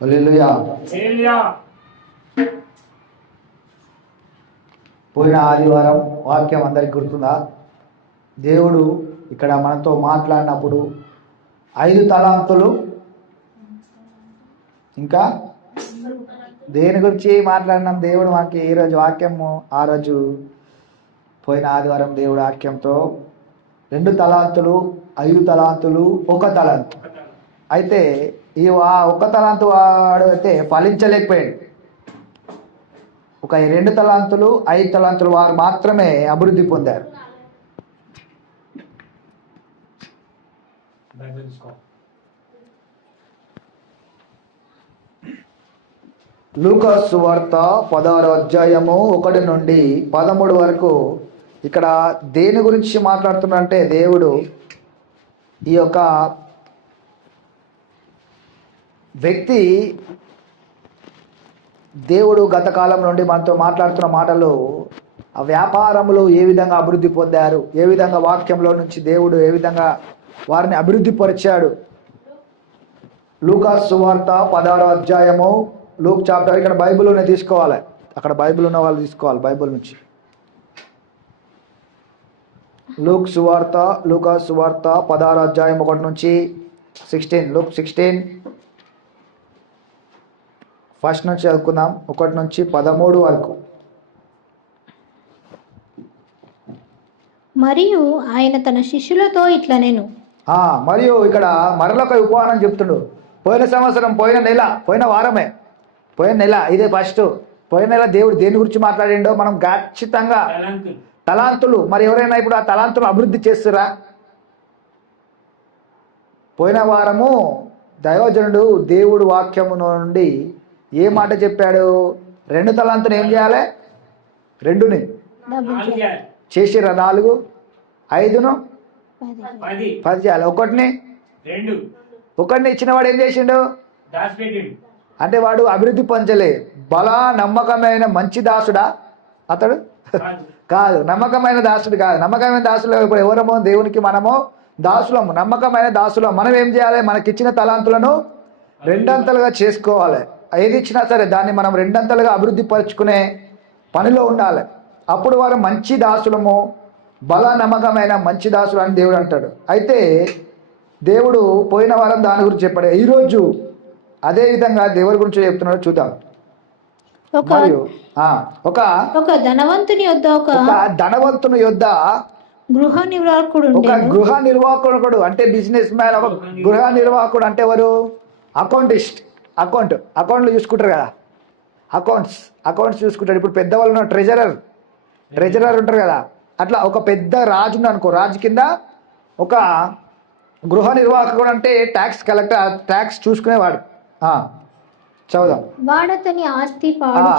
హల్లెలూయా. పోయిన ఆదివారం వాక్యం అందరికి గుర్తుందా? దేవుడు ఇక్కడ మనతో మాట్లాడినప్పుడు 5 తలాంతులు ఇంకా దేని గురించి మాట్లాడినాం? దేవుడు మనకి ఈ రోజు వాక్యము ఆ రోజు పోయిన ఆదివారం దేవుడు వాక్యంతో 2 తలాంతులు 5 తలాంతులు 1 తలాంతు. అయితే ఈ 1 తలాంతు వాడు అయితే ఫలించలేకపోయాడు. ఒక 2 తలాంతులు 5 తలాంతులు వారు మాత్రమే అభివృద్ధి పొందారు. లూకాసు సువార్త 16వ అధ్యాయము 1 నుండి 13 వరకు ఇక్కడ దేని గురించి మాట్లాడుతున్నాడంటే దేవుడు ఈ యొక్క వ్యక్తి దేవుడు గత కాలం నుండి మనతో మాట్లాడుతున్న మాటలు ఆ వ్యాపారములు ఏ విధంగా అభివృద్ధి పొందారు, ఏ విధంగా వాక్యంలో నుంచి దేవుడు ఏ విధంగా వారిని అభివృద్ధి పరిచాడు. లూకాసు సువార్త 16వ అధ్యాయము లూక్ చాప్టర్, ఇక్కడ బైబిల్లోనే తీసుకోవాలి, అక్కడ బైబిల్ ఉన్న వాళ్ళు తీసుకోవాలి బైబిల్ నుంచి. లూకాసు సువార్త 16వ అధ్యాయం 1 నుంచి 16, లూక్ 16 ఫస్ట్ నుంచి చదువుకుందాం, 1 నుంచి 13 వరకు. మరియు ఆయన తన శిష్యులతో ఇట్లా నేను మరియు ఇక్కడ మరొక ఉపమానం చెప్తుండు. పోయిన సంవత్సరం, పోయిన నెల, పోయిన నెల ఇదే ఫస్ట్. పోయిన నెల దేవుడు దేని గురించి మాట్లాడిండో మనం ఖచ్చితంగా తలాంతులు. మరి ఎవరైనా ఇప్పుడు ఆ తలాంతులు అభివృద్ధి చేస్తురా? పోయిన వారము దైవజనుడు దేవుడు వాక్యము నుండి ఏ మాట చెప్పాడు? 2 తలాంతులు ఏం చేయాలి? 2ని చేసిరా, 4, 5ను 10 చేయాలి. 1ని ఇచ్చిన వాడు ఏం చేసిండు అంటే వాడు అభివృద్ధి పొందలే. బలా నమ్మకమైన మంచి దాసుడా అతడు? కాదు, నమ్మకమైన దాసుడు కాదు. నమ్మకమైన దాసులు ఇప్పుడు ఎవరమో దేవునికి మనము దాసులము, నమ్మకమైన దాసులం. మనం ఏం చేయాలి? మనకిచ్చిన తలాంతులను 2 అంతలుగా చేసుకోవాలి. ఏది ఇచ్చినా సరే దాన్ని మనం 2 అంతలుగా అభివృద్ధి పరుచుకునే పనిలో ఉండాలి. అప్పుడు వారు మంచి దాసులము, బల నమ్మకమైన మంచి దాసులు అని దేవుడు అంటాడు. అయితే దేవుడు పోయిన వారం దాని గురించి చెప్పాడు. ఈరోజు అదే విధంగా దేవుడి గురించి చెప్తున్నాడు, చూద్దాం. ఒక ధనవంతుని యొద్ద గృహ నిర్వాహకుడు అంటే బిజినెస్ మ్యాన్. ఒక గృహ నిర్వాహకుడు అంటే ఎవరు? అకౌంట్లు చూసుకుంటారు కదా, అకౌంట్స్ చూసుకుంటాడు. ఇప్పుడు పెద్దవాళ్ళు ట్రెజరర్ ఉంటారు కదా, అట్లా ఒక పెద్ద రాజు అనుకో, రాజు కింద ఒక గృహ నిర్వాహకుడు అంటే ట్యాక్స్ కలెక్టర్, ట్యాక్స్ చూసుకునేవాడు. చదువుదాం. వాడతని ఆస్తి పాడు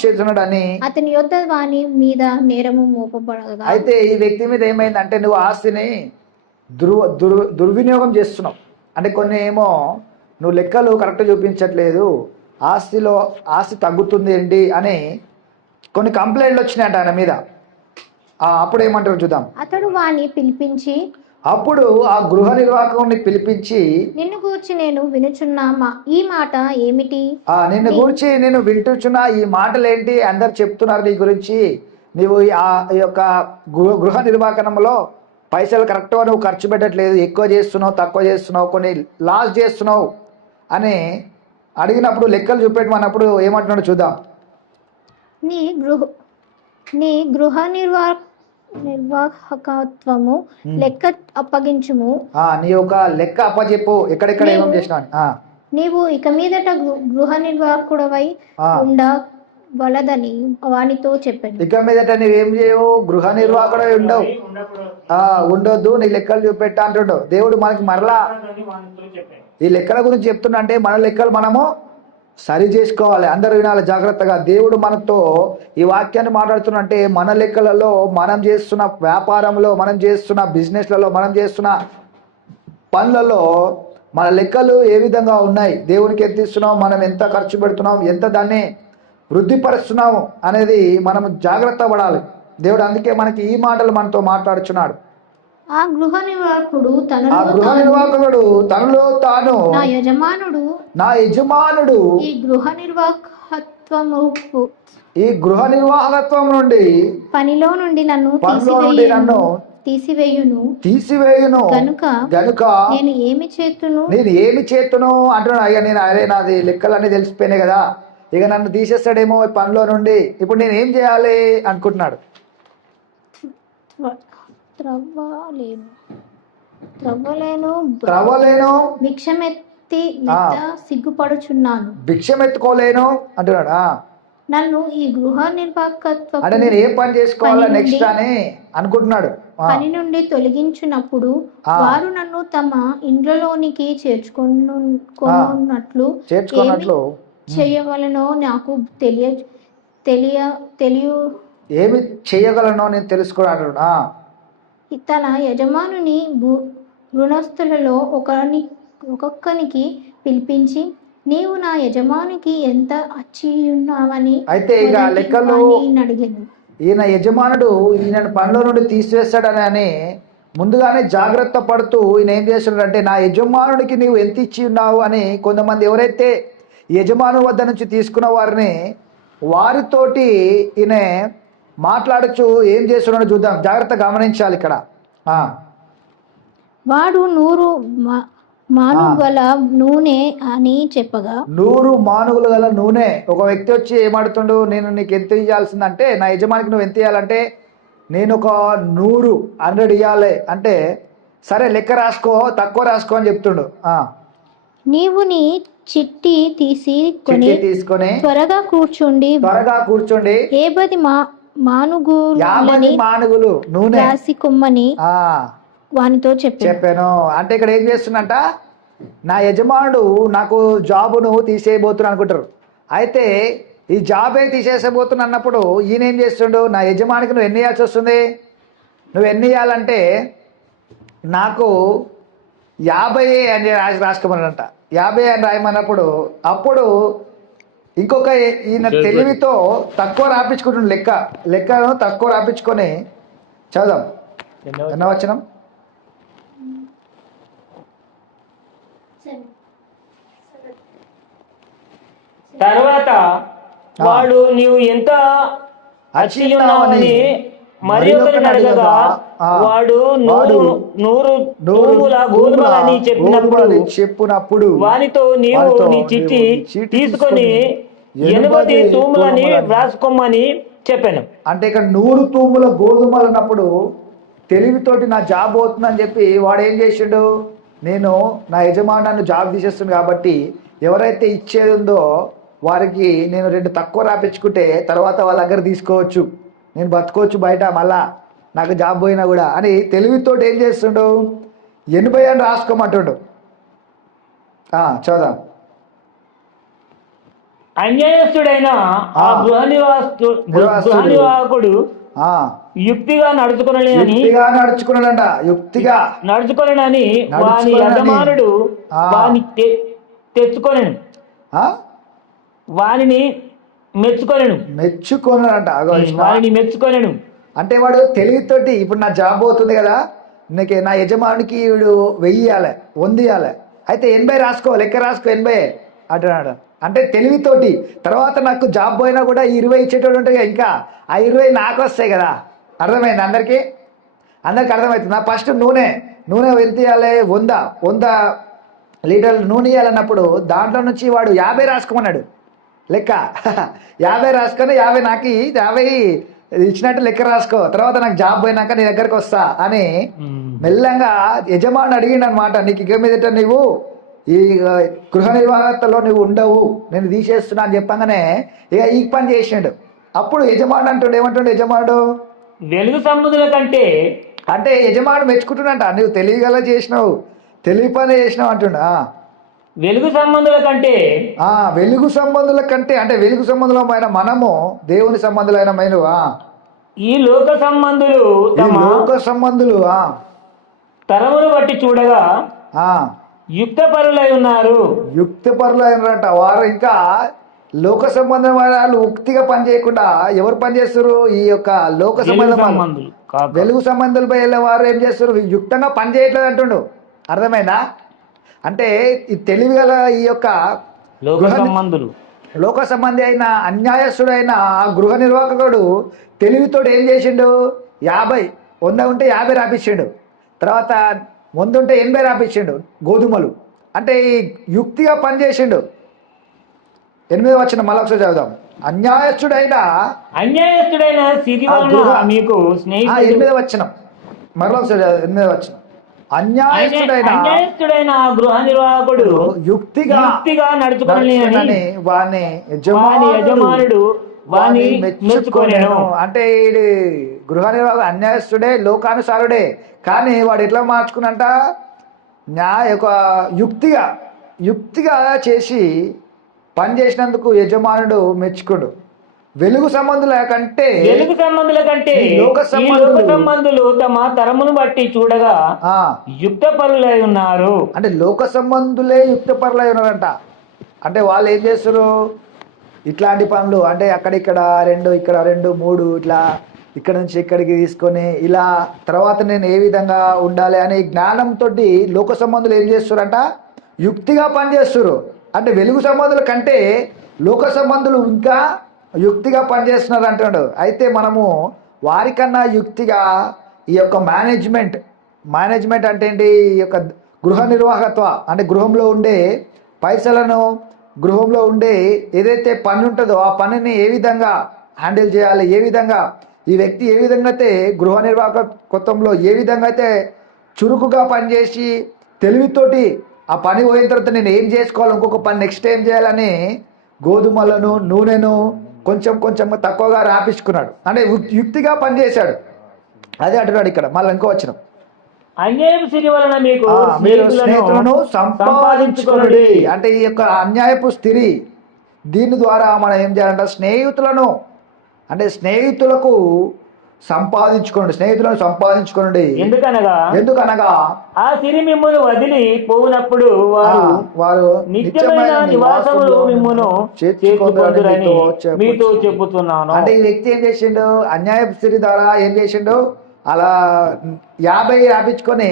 చేస్తున్నాడని అతని యొద్ద వాని మీద నేరము మోపబడగా. అయితే ఈ వ్యక్తి మీద ఏమైందంటే నువ్వు ఆస్తిని దుర్వినియోగం చేస్తున్నావు. అంటే కొన్ని ఏమో నువ్వు లెక్కలు కరెక్ట్ చూపించట్లేదు, ఆస్తి తగ్గుతుంది ఏంటి అని కొన్ని కంప్లైంట్లు వచ్చినాయంట ఆయన మీద. అప్పుడు ఏమంటారు చూద్దాం. అతడు వాని పిలిపించి, అప్పుడు ఆ గృహ నిర్వాహకుడిని పిలిపించి, నిన్ను గూర్చి నేను వినుచున్నా ఈ మాట ఏమిటి? నిన్ను గూర్చి నేను వింటుచున్న ఈ మాటలు ఏంటి? అందరు చెప్తున్నారు నీ గురించి. నీవు ఈ యొక్క గృహ నిర్వాహకంలో పైసలు కరెక్ట్గా నువ్వు ఖర్చు పెట్టట్లేదు, ఎక్కువ చేస్తున్నావు, తక్కువ చేస్తున్నావు, కొన్ని లాస్ చేస్తున్నావు అని అడిగినప్పుడు, లెక్కలు చూపెట్టమన్నప్పుడు ఏమంటున్నాడు చూద్దాం. నీ గృహ నిర్వాహకత్వము లెక్క అప్పగించుము. నీ ఒక లెక్క అప్పచెప్పు, ఎక్కడెక్కడ ఏమేమి చేసినావు. నీవు ఇక మీదట గృహ నిర్వాహకుడవై ఉండవలదని వానితో చెప్పాను. ఇక మీదట నీవేం చేయవు, గృహ నిర్వాహకుడై ఉండొద్దు, నీ లెక్కలు చూపెట్ట అంటుండవు దేవుడు. మనకి మరలా ఈ లెక్కల గురించి చెప్తున్నా అంటే మన లెక్కలు మనము సరి చేసుకోవాలి. అందరూ వినాలి జాగ్రత్తగా. దేవుడు మనతో ఈ వాక్యాన్ని మాట్లాడుతున్నంటే మన లెక్కలలో, మనం చేస్తున్న వ్యాపారంలో, మనం చేస్తున్న బిజినెస్లలో, మనం చేస్తున్న పనులలో మన లెక్కలు ఏ విధంగా ఉన్నాయి, దేవునికి ఎంత ఇస్తున్నాం, మనం ఎంత ఖర్చు పెడుతున్నాం, ఎంత దాన్ని వృద్ధిపరుస్తున్నాము అనేది మనం జాగ్రత్త పడాలి. దేవుడు అందుకే మనకి ఈ మాటలు మనతో మాట్లాడుచున్నాడు. ఆ గృహ నిర్వాహకుడు తనలో తాను నా యజమానుడు నా యజమానుడు ఈ గృహ నిర్వాహకత్వము ఈ గృహ నిర్వాహకత్వం నుండి పనిలో నుండి నన్ను పనిలో నుండి నన్ను తీసివేయును గనుక నేను ఏమి చేతును అంటున్నాడు. ఇక నేను అరే నాది లెక్కలన్నీ తెలిసిపోయినాయి కదా, ఇక నన్ను తీసేస్తాడేమో ఈ పనిలో నుండి, ఇప్పుడు నేను ఏం చేయాలి అనుకుంటున్నాడు. త్రవ్వలేను భిక్షమెత్తి సిగ్గుపడుచున్నాను, భిక్షమెత్తుకోలేను అంటున్నాడు. నన్ను ఈ గృహ నిర్వాహకత్వం అంటే నేను ఏం పని చేసుకోవాలా నెక్స్ట్ అని అనుకుంటున్నాడు. పని నుండి తొలగించినప్పుడు వారు నన్ను తమ ఇండ్లలోనికి చేర్చుకున్నట్లు చేయవలనో నాకు ఏమి చేయగలనో నేను తెలుసుకున్నాడు. తన యజమానుని రుణస్థులలో ఒక్కొక్కనికి పిలిపించి, నీవు నా యజమానికి ఎంత అచ్చియున్నావని అయితే ఇక లెక్కలు అడిగాను. ఈయన యజమానుడు ఈయన పనిలో నుండి తీసివేస్తాడని అని ముందుగానే జాగ్రత్త పడుతూ ఈయన ఏం చేస్తున్నాడు అంటే, నా యజమానుడికి నీవు ఎంత ఇచ్చి ఉన్నావు అని కొంతమంది ఎవరైతే యజమాను వద్ద నుంచి తీసుకున్న వారితోటి ఈయన మాట్లాడచ్చు ఏం చేస్తున్నాడో చూద్దాం, జాగ్రత్త గమనించాలి ఇక్కడ. వాడు 100 మానుగల నూనె అని చెప్పగా, 100 మానుగులు గల నూనె. ఒక వ్యక్తి వచ్చి ఏమాడుతుండు, నేను నీకు ఎంత ఇవ్వాల్సిందంటే, నా యజమానికి నువ్వు ఎంత ఇవ్వాలంటే, నేను ఒక 100 ఇవ్వాలి అంటే, సరే లెక్క రాసుకో, తక్కువ రాసుకో అని చెప్తుండు. నీవు నీ చిట్టి తీసుకొని త్వరగా కూర్చోండి 50 మానుగులు నూనె రాసి కొమ్మని వానితో చెప్పాను. అంటే ఇక్కడ ఏం చేస్తున్నట, నా యజమానుడు నాకు జాబును తీసేయబోతున్నా అనుకుంటారు. అయితే ఈ జాబే తీసేసబోతున్నా అన్నప్పుడు ఈయన ఏం చేస్తుండు, నా యజమానికి నువ్వు ఎన్ని ఇవ్వాల్సి వస్తుంది, నువ్వు ఎన్ని ఇవ్వాలంటే నాకు 50 అని రాసుకోమనంట. 50 అని రాయమన్నప్పుడు అప్పుడు ఇంకొక ఈయన తెలివితో తక్కువ రాపించుకుంటుండు, లెక్కను తక్కువ రాపించుకొని చదుదాం. ఎన్నో వచనం? తర్వాత వాడు నీవు ఎంత అచ్చియున్నావని మరి ఒకరిని అడగగా, వాడు 100 తూముల గోధుమలని చెప్పినప్పుడు వానితో నీవు నీ చిట్టి తీసుకొని 80 తూములని రాసుకోమని చెప్పాను. అంటే ఇక్కడ 100 తూముల గోధుమలు అన్నప్పుడు తెలివితోటి నా జాబ్ అవుతుందని చెప్పి వాడు ఏం చేసిండు, నేను నా యజమాని నన్ను జాబ్ తీసేస్తుంది కాబట్టి ఎవరైతే ఇచ్చేది ఉందో వారికి నేను 2 తక్కువ రాపించుకుంటే తర్వాత వాళ్ళ దగ్గర తీసుకోవచ్చు, నేను బతుకోవచ్చు బయట, మళ్ళా నాకు జాబ్ పోయినా కూడా అని తెలివితోటి ఏం చేస్తుండు, 80 అని రాసుకోమంటుండు. చదుదాం. అన్యాయస్తుడైన ఆ గృహ నిర్వాహకుడు యుక్తిగా నడుచుకున్నాడని వాని యజమానుడు తెచ్చుకోలేను, వానిని మెచ్చుకోలేను. అంటే వాడు తెలివితోటి ఇప్పుడు నా జాబ్ అవుతుంది కదా, నా యజమానికి వీడు 1000 ఇవ్వాలి, 100 ఇవ్వాలి, అయితే 80 రాసుకో, లెక్క రాసుకో 80 అంటున్నాడు. అంటే తెలివితోటి తర్వాత నాకు జాబ్ పోయినా కూడా 20 ఇచ్చేటోడు ఉంటాయి కదా, ఇంకా ఆ 20 నాకు వస్తాయి కదా. అర్థమైంది అందరికీ అర్థమవుతుంది. ఫస్ట్ నూనె ఎంత ఇవ్వాలి, 100 లీటర్లు నూనె ఇవ్వాలన్నప్పుడు దాంట్లో నుంచి వాడు 50 రాసుకోమన్నాడు లెక్క. 50 రాసుకొని 50 నాకు 50 ఇచ్చినట్టు లెక్క రాసుకో, తర్వాత నాకు జాబ్ పోయినాక నీ దగ్గరకు వస్తా అని మెల్లంగా యజమాని అడిగిండు అనమాట. నీకు ఇక మీదట నువ్వు ఈ గృహ నిర్వాహకతలో నువ్వు ఉండవు, నేను తీసేస్తున్నా అని చెప్పగానే ఇక ఈ పని చేసిండు. అప్పుడు యజమానుడు అంటుండు, ఏమంటుండు యజమానుడు, వెలుగు సంబంధుల కంటే అంటే యజమానుడు మెచ్చుకుంటున్నట, నువ్వు తెలివిగల చేసినావు, తెలివి పని చేసినావు అంటుండ. వెలుగు సంబంధుల కంటే అంటే వెలుగు సంబంధులమైన మనము దేవుని సంబంధులైన మైనవా, ఈ లోక సంబంధులు తరమును బట్టి చూడగా యుక్తపరులైనరట. వారు ఇంకా లోక సంబంధమైన వాళ్ళు ఉక్తిగా పని చేయకుండా ఎవరు పని చేస్తారు, ఈ యొక్క లోక సంబంధం వెలుగు సంబంధాలపై వెళ్ళే వారు ఏం చేస్తారు, యుక్తంగా పని చేయట్లేదు అంటుండు. అర్థమైందా? అంటే ఈ తెలివి గల ఈ యొక్క లోక సంబంధులు లోక సంబంధి అయిన అన్యాయస్తుడైన ఆ గృహ నిర్వాహకుడు తెలివితోటి ఏం చేసిండు 100 ఉంటే 50 రాపించిండు, తర్వాత 100 ఉంటే 80 రాపించిండు గోధుమలు. అంటే ఈ యుక్తిగా పనిచేసిండు. 8వ వచనం మళ్ళీ ఒకసారి చదువుదాం. అన్యాయస్తుడైన సిరివలన మీకు స్నేహితుడు 8వ వచనం మరలా ఒకసారి చదువు. 8వ వచనం. అన్యాయస్తుడైన ఆ గృహ నిర్వాహకుడు యుక్తిగా నడుచుకోలేని వాని యజమానుడు వాని మెచ్చుకొనెను. అంటే ఈ గృహ నిర్వాహకుడు అన్యాయస్తుడే, లోకానుసారుడే, కానీ వాడు ఎట్లా మార్చుకున్నంట ఒక యుక్తిగా చేసి పని చేసినందుకు యజమానుడు మెచ్చుకోడు. వెలుగు సంబంధుల కంటే ఈ లోక సంబంధులు తమ తరమును బట్టి చూడగా యుక్త పరులై ఉన్నారు. అంటే లోక సంబంధులే యుక్త పరులై ఉన్నారంట. అంటే వాళ్ళు ఏం చేస్తారు, ఇట్లాంటి పనులు అంటే అక్కడిక్కడ 2 ఇక్కడ 2 3 ఇట్లా ఇక్కడ నుంచి ఇక్కడికి తీసుకొని ఇలా తర్వాత నేను ఏ విధంగా ఉండాలి అనే జ్ఞానంతో లోక సంబంధులు ఏం చేస్తారంట, యుక్తిగా పనిచేస్తారు. అంటే వెలుగు సంబంధుల కంటే లోక సంబంధులు ఇంకా యుక్తిగా పనిచేస్తున్నారు అంటాడు. అయితే మనము వారికన్నా యుక్తిగా ఈ యొక్క మేనేజ్మెంట్ అంటే ఏంటి, ఈ యొక్క గృహ నిర్వాహకత్వ అంటే గృహంలో ఉండే పైసలను, గృహంలో ఉండే ఏదైతే పని ఉంటుందో ఆ పనిని ఏ విధంగా హ్యాండిల్ చేయాలి, ఏ విధంగా ఈ వ్యక్తి ఏ విధంగా అయితే గృహ నిర్వాహకత్వంలో ఏ విధంగా అయితే చురుకుగా పనిచేసి తెలివితోటి ఆ పని పోయిన తర్వాత నేను ఏం చేసుకోవాలి, ఇంకొక పని నెక్స్ట్ ఏం చేయాలని గోధుమలను నూనెను కొంచెం తక్కువగా రాపించుకున్నాడు. అంటే యుక్తిగా పనిచేశాడు. అదే అంటున్నాడు ఇక్కడ. మళ్ళీ ఇంకో వచనం, అన్యాయపు సిరి వలన మీరు స్నేహితులను సంపాదించుకొనుడి. అంటే ఈ యొక్క అన్యాయపు స్థిరి దీని ద్వారా మనం ఏం చేయాలంటే స్నేహితులకు సంపాదించుకోండి. ఎందుకనగా ఆ సిరి మిమ్మును వదిలి పోవునప్పుడు వారు నిత్యమైన నివాసములో మిమ్మును చేర్చుకొందురని మీతో చెప్పుతున్నాను. అంటే ఈ వ్యక్తి ఏం చేసిండు, అన్యాయపు స్థిరి ద్వారా ఏం చేసిండు, అలా 50 రాపించుకొని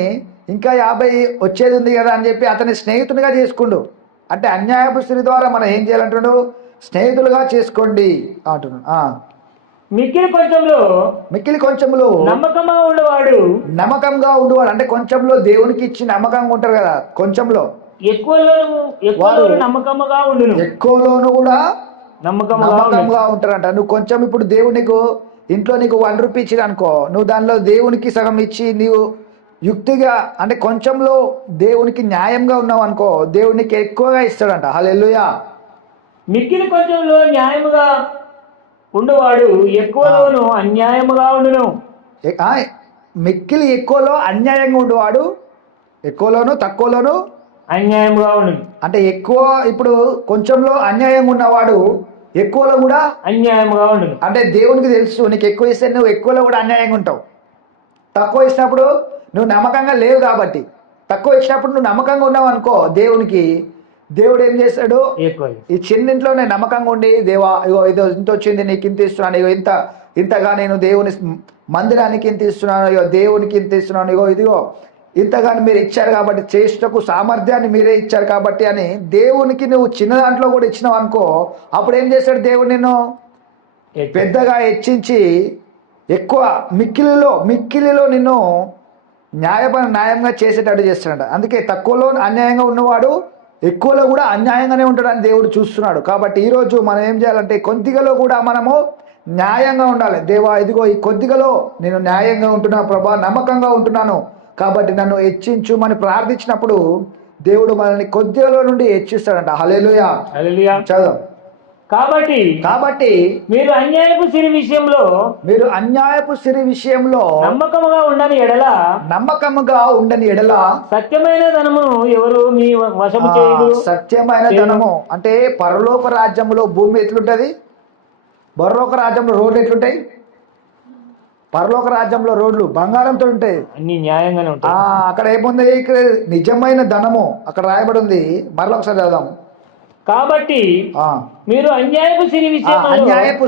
ఇంకా 50 వచ్చేది ఉంది కదా అని చెప్పి అతని స్నేహితునిగా చేసుకుండు. అంటే అన్యాయపు స్థితి ద్వారా మనం ఏం చేయాలంటున్నాడు, స్నేహితులుగా చేసుకోండి అంటున్నాడు. మిక్కిలి కొంచెంలో నమ్మకంగా ఉండేవాడు. అంటే కొంచెంలో దేవునికి ఇచ్చి నమ్మకంగా ఉంటారు కదా, కొంచెంలో ఎక్కువలోను కూడా నమ్మకంగా ఉంటారంట. నువ్వు కొంచెం ఇప్పుడు దేవుడు ఇంట్లో నీకు 1 రూపీ ఇచ్చిన అనుకో, నువ్వు దానిలో దేవునికి సగం ఇచ్చి నీవు యుక్తిగా అంటే కొంచెంలో దేవునికి న్యాయంగా ఉన్నావు అనుకో, దేవునికి ఎక్కువగా ఇస్తాడంట. హల్లెలూయా. మిక్కిలి కొంచెంలో న్యాయముగా ఉండేవాడు ఎక్కువలోను అన్యాయముగా ఉండును. మిక్కిలి ఎక్కువలో అన్యాయంగా ఉండేవాడు ఎక్కువలోను తక్కువలోను అన్యాయంగా ఉండు. అంటే ఎక్కువ ఇప్పుడు కొంచెంలో అన్యాయంగా ఉన్నవాడు ఎక్కువలో కూడా అన్యాయంగా ఉండు. అంటే దేవునికి తెలుసు నీకు ఎక్కువ ఇస్తే నువ్వు ఎక్కువలో కూడా అన్యాయంగా ఉంటావు. తక్కువ ఇచ్చినప్పుడు నువ్వు నమ్మకంగా లేవు కాబట్టి, తక్కువ ఇచ్చినప్పుడు నువ్వు నమ్మకంగా ఉన్నావు అనుకో దేవునికి, దేవుడు ఏం చేస్తాడు, ఈ చిన్నింట్లోనే నమ్మకంగా ఉండి దేవా ఇగో ఇదో ఇంత వచ్చింది నీకు ఇంత ఇస్తున్నాను, ఇగో ఇంతగా నేను దేవుని మందిరానికి ఇంత ఇస్తున్నాను, ఇగో దేవునికి ఇంత ఇస్తున్నాను, ఇదిగో ఇంతగాని మీరు ఇచ్చారు కాబట్టి చేష్టకు సామర్థ్యాన్ని మీరే ఇచ్చారు కాబట్టి అని దేవునికి నువ్వు చిన్న దాంట్లో కూడా ఇచ్చినావు అనుకో, అప్పుడు ఏం చేస్తాడు దేవుడు నిన్ను పెద్దగా హెచ్చించి ఎక్కువ మిక్కిలిలో నిన్ను న్యాయంగా చేసేటట్టు చేస్తున్నాడు. అందుకే తక్కువలో అన్యాయంగా ఉన్నవాడు ఎక్కువలో కూడా అన్యాయంగానే ఉంటాడని దేవుడు చూస్తున్నాడు. కాబట్టి ఈరోజు మనం ఏం చేయాలంటే కొద్దిగలో కూడా మనము న్యాయంగా ఉండాలి. దేవా ఇదిగో ఈ కొద్దిగలో నేను న్యాయంగా ఉంటున్నా ప్రభా, నమ్మకంగా ఉంటున్నాను కాబట్టి నన్ను హెచ్చించుమని ప్రార్థించినప్పుడు దేవుడు మనల్ని కొద్దిగలో నుండి హెచ్చిస్తాడంట. హల్లెలూయా. చదువు. కాబట్టి మీరు అన్యాయపు సిరి విషయంలో నమ్మకముగా ఉండని ఎడల సత్యమైన ధనము ఎవరు మీ వశము చేయదు. సత్యమైన ధనము అంటే పరలోక రాజ్యంలో భూమి ఎట్లుంటది, పరలోక రాజ్యంలో రోడ్లు ఎట్లుంటాయి, పరలోక రాజ్యంలో రోడ్లు బంగారంతో ఉంటాయి, అన్ని న్యాయంగానే ఉంటాయి. అక్కడ ఏముంది, ఇక్కడ నిజమైన ధనము అక్కడ రాయబడి ఉంది. మరలా ఒకసారి చదుదాం. కాబట్టి మీరు అన్యాయపు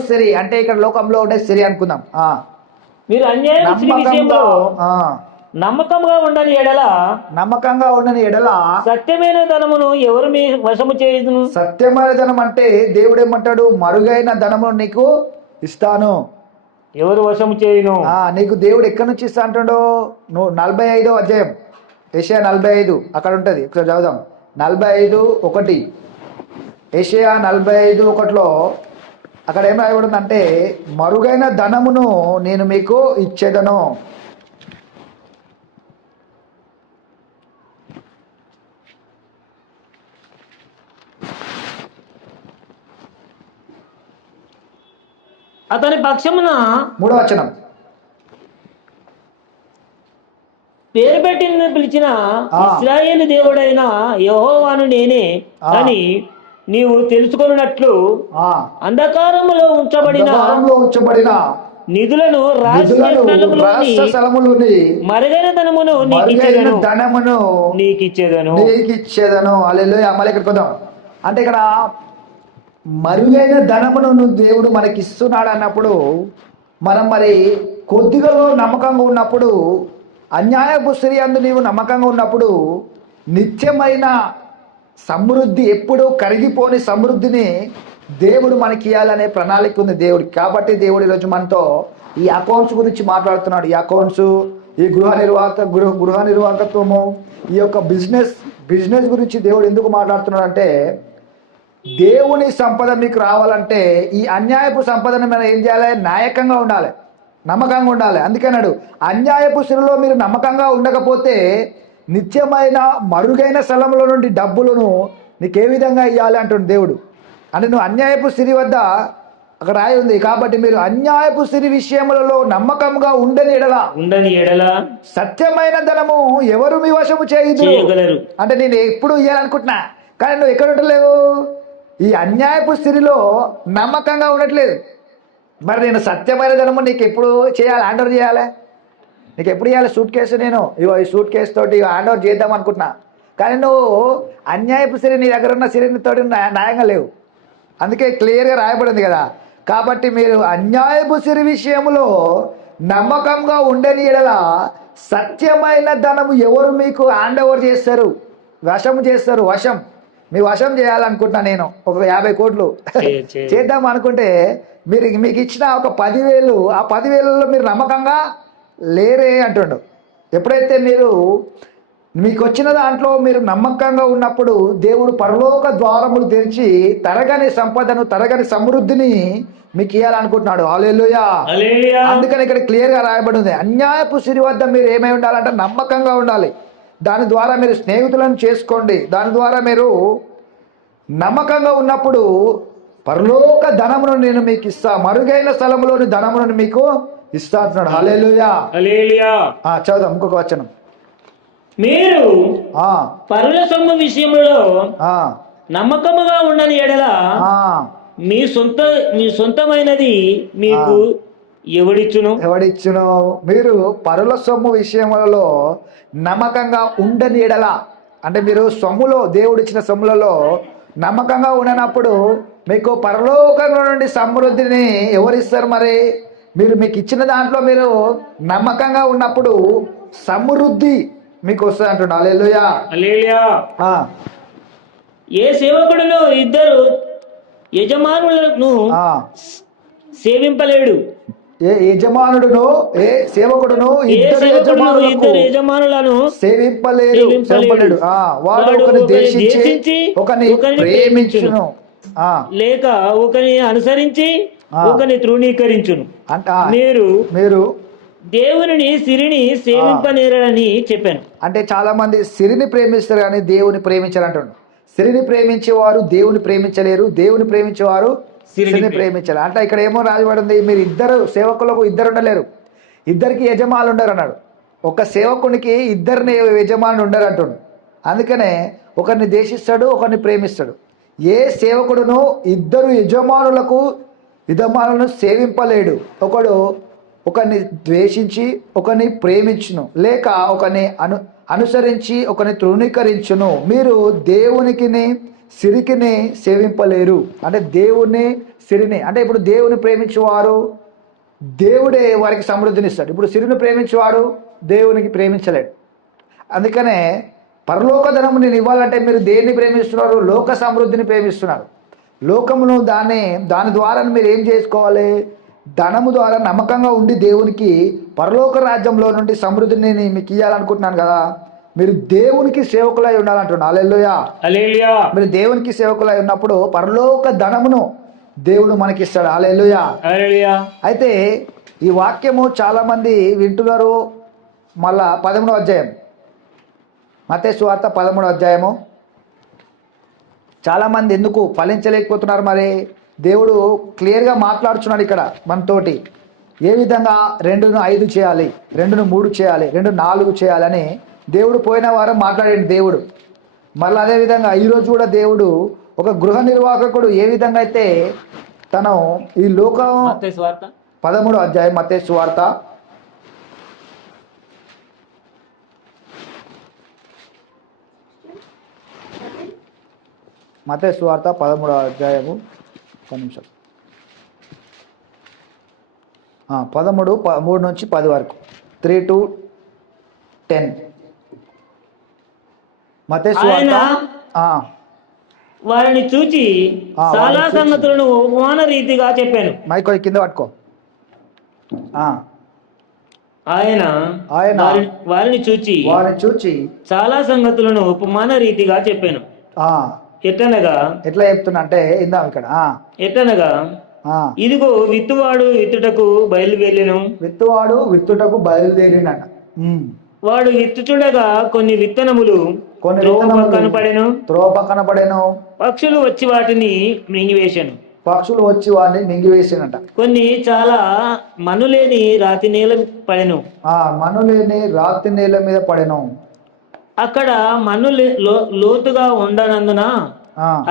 సిరి అంటే ఇక్కడ లోకంలో ఉండే సిరి అనుకుందాం. మీరు అన్యాయపు సిరి విషయంలో నమ్మకంగా ఉండని ఎడల నమ్మకంగా ఉండని ఎడల సత్యమైన ధనమును ఎవరు మీ వశము చేయుదును. సత్యమైన ధనం అంటే దేవుడు ఏమంటాడు, మరుగైన ధనమును నీకు ఇస్తాను. ఎవరు వశము చేయును. నీకు దేవుడు ఎక్కడి నుంచి ఇస్తా అంటాడు? నువ్వు 45వ అధ్యాయం యెషయా 45 అక్కడ ఉంటుంది, ఒకసారి చదువుదాం. 45:1 యెషయా 45:1 అక్కడ ఏం రాయబడిందంటే, మరుగైన ధనమును నేను మీకు ఇచ్చేదను. అతని పక్షమున 3వ వచనం. పేరు పెట్టి పిలిచిన ఇశ్రాయేలు దేవుడైన యెహోవాను నేనే అని నీవు తెలుసుకొనున్నట్లు అంధకారములో ఉంచబడిన నిధులను నిధులను రహస్య స్థలములోని మరుగైన ధనమును నీకిచ్చేదను. హల్లెలూయా. మళ్ళీ ఇక్కడికి వద్దాం. అంటే ఇక్కడ మరుగైన ధనమును దేవుడు మనకి ఇస్తున్నాడు అన్నప్పుడు, మనం మరి కొద్దిగా నమ్మకంగా ఉన్నప్పుడు, అన్యాయపు స్త్రీ అందు నీవు నమ్మకంగా ఉన్నప్పుడు, నిత్యమైన సమృద్ధి, ఎప్పుడూ కరిగిపోని సమృద్ధిని దేవుడు మనకి ఇవ్వాలనే ప్రణాళిక ఉంది దేవుడికి. కాబట్టి దేవుడు ఈరోజు మనతో ఈ అకౌంట్స్ గురించి మాట్లాడుతున్నాడు. ఈ అకౌంట్స్, ఈ గృహ నిర్వాహకత్వము, ఈ యొక్క బిజినెస్ గురించి దేవుడు ఎందుకు మాట్లాడుతున్నాడు అంటే, దేవుని సంపద మీకు రావాలంటే ఈ అన్యాయపు సంపదను మనం ఏం చేయాలి? న్యాయకంగా ఉండాలి, నమ్మకంగా ఉండాలి. అందుకన్నాడు, అన్యాయపు స్థితిలో మీరు నమ్మకంగా ఉండకపోతే నిత్యమైన మరుగైన స్థలంలో నుండి డబ్బులను నీకు ఏ విధంగా ఇవ్వాలి అంటుంది దేవుడు. అంటే నువ్వు అన్యాయపు స్థితి వద్ద అక్కడ రాయి ఉంది. కాబట్టి మీరు అన్యాయపు స్థితి విషయములలో నమ్మకంగా ఉండని ఎడల సత్యమైన ధనము ఎవరు మీ వశము చేయగలరు. అంటే నేను ఎప్పుడు ఇవ్వాలనుకుంటున్నా, కానీ నువ్వు ఎక్కడ ఉండలేవు, ఈ అన్యాయపు స్థితిలో నమ్మకంగా ఉండట్లేదు. మరి నేను సత్యమైన ధనము నీకు ఎప్పుడు చేయాలి? హ్యాండ్ ఓవర్ చేయాలి. నీకు ఎప్పుడు ఇవ్వాలి? Suit case. నేను ఈ సూట్ కేసు తోటి హ్యాండ్ ఓవర్ చేద్దాం అనుకుంటున్నా, కానీ నువ్వు అన్యాయపు సిరి, నీ దగ్గర ఉన్న సిరితోటి న్యాయంగా లేవు. అందుకే క్లియర్గా రాయబడింది కదా. కాబట్టి మీరు అన్యాయపు సిరి విషయంలో నమ్మకంగా ఉండని ఎడల సత్యమైన ధనము ఎవరు మీకు హ్యాండ్ ఓవర్ చేస్తారు, వశము చేస్తారు. మీ వశం చేయాలనుకుంటున్నా నేను ఒక 50 కోట్లు చేద్దాం అనుకుంటే, మీకు ఇచ్చిన ఒక 10,000, ఆ 10,000లో మీరు నమ్మకంగా లేరే అంటుండు. ఎప్పుడైతే మీకు వచ్చిన దాంట్లో మీరు నమ్మకంగా ఉన్నప్పుడు దేవుడు పరలోక ద్వారములు తెరిచి తరగని సంపదను, తరగని సమృద్ధిని మీకు ఇవ్వాలనుకుంటున్నాడు. హల్లెలూయా. అందుకని ఇక్కడ క్లియర్గా రాయబడి ఉంది, అన్యాయపు సిరి వద్ద మీరు ఏమై ఉండాలంటే నమ్మకంగా ఉండాలి. దాని ద్వారా మీరు స్నేహితులను చేసుకోండి. దాని ద్వారా మీరు నమ్మకంగా ఉన్నప్పుడు పరలోక ధనమును నేను మీకు ఇస్తా, మరుగైన స్థలములోని ధనమును మీకు ఇస్తా అంటున్నాడు. హల్లెలూయా. చదువుదాం ఇంకొక వచనం. మీరు పరుల సొమ్ము విషయంలో నమ్మకముగా ఉండని ఎడల మీ సొంతమైనది మీకు ఎవడిచ్చును. మీరు పరుల సొమ్ము విషయములలో నమ్మకంగా ఉండని ఎడల, అంటే మీరు సొమ్ములో, దేవుడిచ్చిన సొమ్ములలో నమ్మకంగా ఉండనప్పుడు మీకు పరలోకంలో నుండి సమృద్ధిని ఎవరిస్తారు? మరి మీకు ఇచ్చిన దాంట్లో మీరు నమ్మకంగా ఉన్నప్పుడు సమృద్ధి మీకు వస్తుంది అంటున్నా. హల్లెలూయా. ఏ సేవకుడును ఇద్దరు యజమానులను సేవింపలేడు. ఏ యజమానుడును, ఏ సేవకుడును ఇద్దరు యజమానులను సేవింపలేడు. వాడు ఒకరిని ద్వేషించి ఒకరిని ప్రేమించును, లేక ఒకరిని అనుసరించి ఒకరిని తృణీకరించును. మీరు దేవుని సిరిని సేవింపనేరని చెప్పాను. అంటే చాలా మంది సిరిని ప్రేమిస్తారు కానీ దేవుని ప్రేమించారు అంటున్నాడు. సిరిని ప్రేమించేవారు దేవుని ప్రేమించలేరు, దేవుని ప్రేమించేవారు సిరిని ప్రేమించాలి. అంటే ఇక్కడ ఏమో రాజబడింది, మీరు ఇద్దరు సేవకులకు ఇద్దరు ఉండలేరు, ఇద్దరికి యజమానులు ఉండరు అన్నాడు. ఒక సేవకునికి ఇద్దరిని యజమానులు ఉండరు అంటుండు. అందుకనే ఒకరిని ద్వేషిస్తాడు, ఒకరిని ప్రేమిస్తాడు. ఏ సేవకుడును ఇద్దరు యజమానులను సేవింపలేడు. ఒకరిని ద్వేషించి ఒకరిని ప్రేమించును, లేక ఒకరిని అనుసరించి ఒకరిని తృణీకరించును. మీరు దేవునికిని సిరికిని సేవింపలేరు. అంటే దేవుని సిరిని, అంటే ఇప్పుడు దేవుని ప్రేమించేవారు దేవుడే వారికి సమృద్ధిని ఇస్తాడు. ఇప్పుడు సిరిని ప్రేమించేవాడు దేవునికి ప్రేమించలేడు. అందుకనే పరలోక ధనము నేను ఇవ్వాలంటే మీరు దేన్ని ప్రేమిస్తున్నారు? లోక సమృద్ధిని ప్రేమిస్తున్నారు. లోకమును దాని ద్వారా మీరు ఏం చేసుకోవాలి? ధనము ద్వారా నమ్మకంగా ఉండి దేవునికి పరలోక రాజ్యంలో నుండి సమృద్ధిని నేను మీకు ఇవ్వాలనుకుంటున్నాను కదా. మీరు దేవునికి సేవకులై ఉండాలంటున్నాను. హల్లెలూయా. హల్లెలూయా. మీరు దేవునికి సేవకులై ఉన్నప్పుడు పరలోక ధనమును దేవుడు మనకిస్తాడు. హల్లెలూయా. హల్లెలూయా. అయితే ఈ వాక్యము చాలామంది వింటున్నారు. మళ్ళా 13వ అధ్యాయం, మత్తయి సువార్త 13వ అధ్యాయము. చాలామంది ఎందుకు ఫలించలేకపోతున్నారు? మరి దేవుడు క్లియర్గా మాట్లాడుచున్నాడు ఇక్కడ మనతోటి. ఏ విధంగా 2ను 5 చేయాలి, 2ను 3 చేయాలి, 2 4 చేయాలని దేవుడు పోయిన వారం మాట్లాడాడు దేవుడు. మళ్ళీ అదేవిధంగా ఈరోజు కూడా దేవుడు ఒక గృహ నిర్వాహకుడు ఏ విధంగా అయితే తను ఈ లోకం మత్తయి సువార్త 13వ అధ్యాయం, మత్తయి సువార్త మత్తయి సువార్త 13వ అధ్యాయము, ఒక నిమిషం, 13 3 నుంచి 10 వరకు, 3 to 10. మత్తయి సువార్త వారిని చూచి చాలా సంగతులను ఉపమాన రీతిగా చెప్పాను. మైక్ కింద పట్టుకో. ఆయన వారిని చూచి చాలా సంగతులను ఉపమాన రీతిగా చెప్పాను. ఎట్లనగా, ఎట్లా చెప్తున్నా అంటే ఇందాం ఇక్కడ, ఎట్లనగా ఇదిగో విత్తువాడు విత్తుటకు బయలువెళ్ళెను. విత్తువాడు విత్తుటకు బయలుదేరినట. వాడు విత్తుచుండగా కొన్ని విత్తనములు త్రోవ కనపడెను. పక్షులు వచ్చి వాటిని మింగివేశాను. పక్షులు వచ్చి వాటిని మింగివేసినట. కొన్ని చాలా మనులేని రాతి నేల పడెను. మనులేని రాతి నేల మీద పడెను. అక్కడ మన్ను లోతుగా ఉండనందున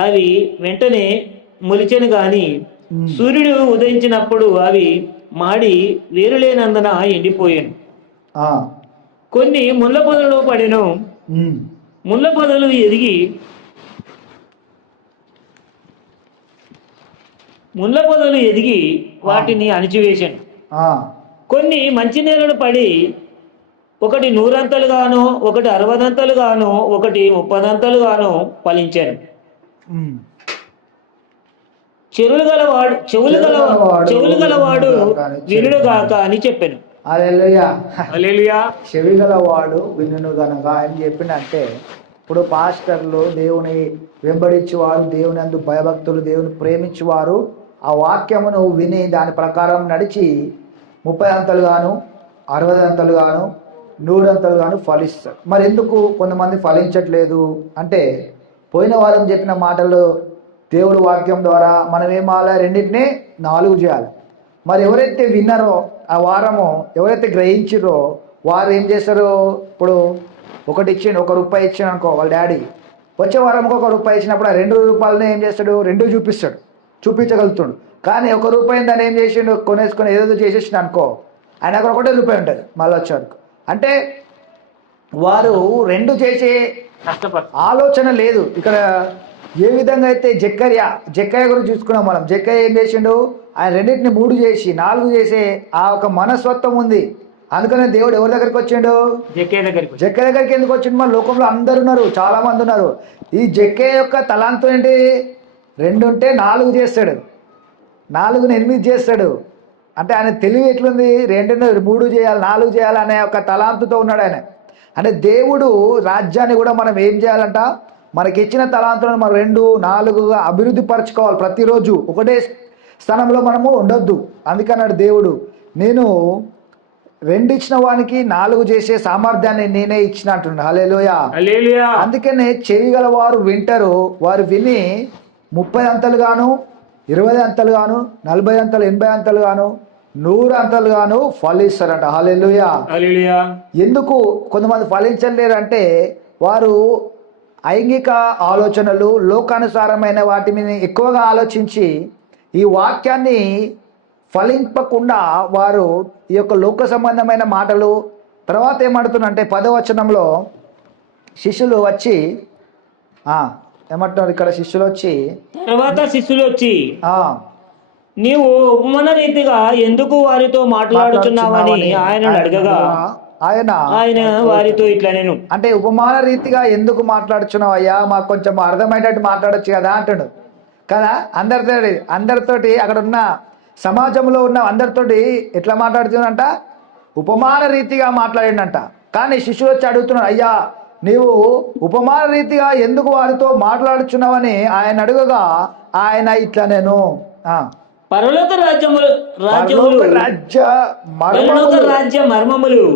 అవి వెంటనే మొలిచెను గాని సూర్యుడు ఉదయించినప్పుడు అవి మాడి వేరులేనందున ఎండిపోయాను. కొన్ని ముళ్ళ పొదలు పడెను. ముళ్ళ పొదలు ఎదిగి వాటిని అణిచివేశాను. కొన్ని మంచి నేలలు పడి ఒకటి 100 అంతలుగాను, ఒకటి 60 అంతలుగాను, ఒకటి 30 అంతలుగాను ఫలించాను. చెవులు గలవాడు వినుగాక అని చెప్పాను. హల్లెలూయా. హల్లెలూయా. చెవి గలవాడు వినును గనక అని చెప్పిందంటే, ఇప్పుడు పాస్టర్లు, దేవుని వెంబడించేవారు, దేవుని అందు భయభక్తులు, దేవుని ప్రేమించేవారు ఆ వాక్యమును విని దాని ప్రకారం నడిచి 30 అంతలుగాను, 60 అంతలుగాను, 100 అంతలుగాను ఫలిస్తారు. మరి ఎందుకు కొంతమంది ఫలించట్లేదు అంటే, పోయిన వారం చెప్పిన మాటలు దేవుడు వాక్యం ద్వారా మనం ఏమాలి? 2టిని 4 చేయాలి. మరి ఎవరైతే విన్నారో ఆ వారము, ఎవరైతే గ్రహించారో వారు ఏం చేస్తారు? ఇప్పుడు ఒకటి ఇచ్చిండు, ₹1 ఇచ్చాను అనుకో వాళ్ళ డాడీ, వచ్చే వారంకి ₹1 ఇచ్చినప్పుడు ఆ ₹2 ఏం చేస్తాడు? 2 చూపించగలుగుతాడు. కానీ ₹1 దాన్ని ఏం చేసిండు? కొనేసుకొని ఏదో చేసేసిన అనుకో, ఆయన అక్కడ ₹1 ఉంటుంది మళ్ళీ వచ్చేవరకు. అంటే వారు 2 చేసే ఆలోచన లేదు. ఇక్కడ ఏ విధంగా అయితే జక్కయ్య గురించి చూసుకున్నాం మనం. జక్కయ్య ఏం చేసిండు? ఆయన 2టిని 3 చేసి 4 చేసే ఆ ఒక మనస్తత్వం ఉంది. అందుకనే దేవుడు ఎవరి దగ్గరికి వచ్చిండు? జక్కయ్య దగ్గరికి ఎందుకు వచ్చిండు? మన లోకంలో అందరు ఉన్నారు, చాలా మంది ఉన్నారు. ఈ జక్కయ్య యొక్క తలాంతం ఏంటి? 2 ఉంటే 4 చేస్తాడు, 4ని 8 చేస్తాడు. అంటే ఆయన తెలివి ఎట్లుంది? 2ని 3 చేయాలి, 4 చేయాలి అనే ఒక తలాంతుతో ఉన్నాడు ఆయన. అంటే దేవుడు రాజ్యాన్ని కూడా మనం ఏం చేయాలంట? మనకి ఇచ్చిన తలాంతులను మనం 2, 4గా అభివృద్ధి పరచుకోవాలి. ప్రతిరోజు ఒకటే స్థానంలో మనము ఉండొద్దు. అందుకన్నాడు దేవుడు, నేను 2 ఇచ్చిన వానికి 4 చేసే సామర్థ్యాన్ని నేనే ఇచ్చిన అంటున్నాడు. హల్లెలూయా. అందుకనే చెవి గల వారు వింటారు. వారు విని 30 అంతలుగాను, 20 అంతలుగాను, 40 అంతలు, 80 అంతలుగాను, 100 అంతలుగాను ఫలిస్తారంట. హల్లెలూయా. ఎందుకు కొంతమంది ఫలించలేరంటే, వారు ఐంగిక ఆలోచనలు, లోకానుసారమైన వాటి మీద ఎక్కువగా ఆలోచించి ఈ వాక్యాన్ని ఫలింపకుండా వారు ఈ యొక్క లోక సంబంధమైన మాటలు. తర్వాత ఏమంటున్నంటే 10వ వచనంలో శిష్యులు వచ్చి ఏమంటున్నారు ఇక్కడ? శిష్యులు వచ్చి నీవు ఉపమాన రీతిగా ఎందుకు వారితో మాట్లాడుతున్నావని ఆయన అడగగా ఆయన వారితో ఇట్లా నేను అంటే ఉపమాన రీతిగా ఎందుకు మాట్లాడుచున్నావు అయ్యా, మాకు కొంచెం అర్థమయ్యేటట్టు మాట్లాడొచ్చు కదా అంటాడు కదా. అందరితోటి అక్కడ ఉన్న సమాజంలో ఉన్న అందరితోటి ఎట్లా మాట్లాడుతున్నాడంట, ఉపమాన రీతిగా మాట్లాడిండంట. కానీ శిష్యులు వచ్చి అడుగుతున్నాడు, అయ్యా నీవు ఉపమాన రీతిగా ఎందుకు వారితో మాట్లాడుచున్నావని ఆయన అడుగగా ఆయన ఇట్లా నేను పరలోక రాజ్యములు రాజ్య మర్మములు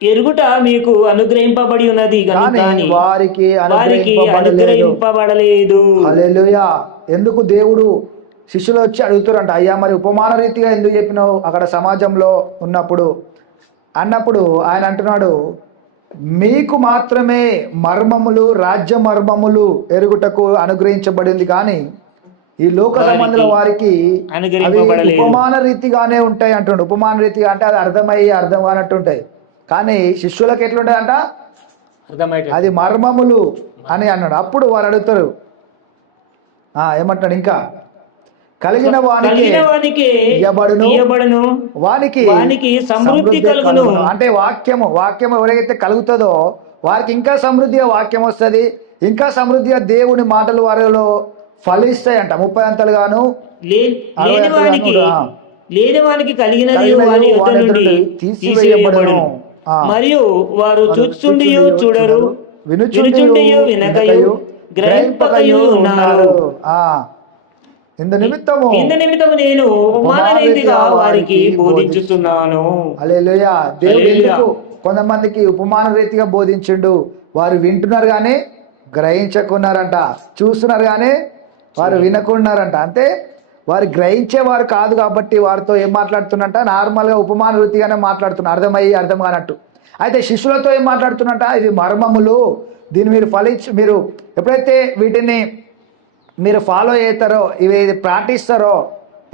ఎరుగుట మీకు అనుగ్రహింపబడి ఉన్నది కానీ వారికి అనుగ్రహింపబడలేదు. హల్లెలూయా. ఎందుకు దేవుడు శిష్యులు వచ్చి అడుగుతారంట, అయ్యా మరి ఉపమాన రీతిగా ఎందుకు చెప్పినావు అక్కడ సమాజంలో ఉన్నప్పుడు అన్నప్పుడు ఆయన అంటున్నాడు, మీకు మాత్రమే మర్మములు రాజ్య మర్మములు ఎరుగుటకు అనుగ్రహించబడింది కానీ ఈ లోక సంబంధుల వారికి అవి ఉపమాన రీతిగానే ఉంటాయి అంటుండు. ఉపమాన రీతిగా అంటే అది అర్థం కానట్టు ఉంటాయి, కానీ శిష్యులకు ఎట్లుంటాయంట అది మర్మములు అని అన్నాడు. అప్పుడు వారు అడుగుతారు, ఏమంటాడు ఇంకా, కలిగిన వానికి వానికి సమృద్ధి కలుగును. అంటే వాక్యం ఎవరైతే కలుగుతుందో వారికి ఇంకా సమృద్ధిగా వాక్యం వస్తుంది, ఇంకా సమృద్ధిగా దేవుని మాటలు వారిలో ఫలిస్తాయంట. 30 అంతలు గాను లేని వానికి కలిగినది వాని యొద్ద నుండి తీసివేయబడును. మరియు వారు చూచుచుండియు చూడరు, వినుచుండియు వినకయు గ్రహింపకయు ఉన్నారు. ఇందు నిమిత్తము నేను ఉపమాన రీతిగా వారికి బోధించుతున్నాను. హల్లెలూయా. దేవుడు ఎందుకు కొంతమందికి ఉపమాన రీతిగా బోధించిండు, వారు వింటున్నారు కానీ గ్రహించకున్నారంట, చూస్తున్నారు కానీ వారు వినకున్నారంట. అంటే వారు గ్రహించేవారు కాదు కాబట్టి వారితో ఏం మాట్లాడుతున్నట్ట, నార్మల్గా ఉపమాన రీతిగానే మాట్లాడుతున్నారు, అర్థం కానట్టు. అయితే శిష్యులతో ఏం మాట్లాడుతున్నట్ట, ఇది మర్మములు, దీన్ని మీరు ఎప్పుడైతే వీటిని మీరు ఫాలో అవుతారో, ఇవి పాటిస్తారో.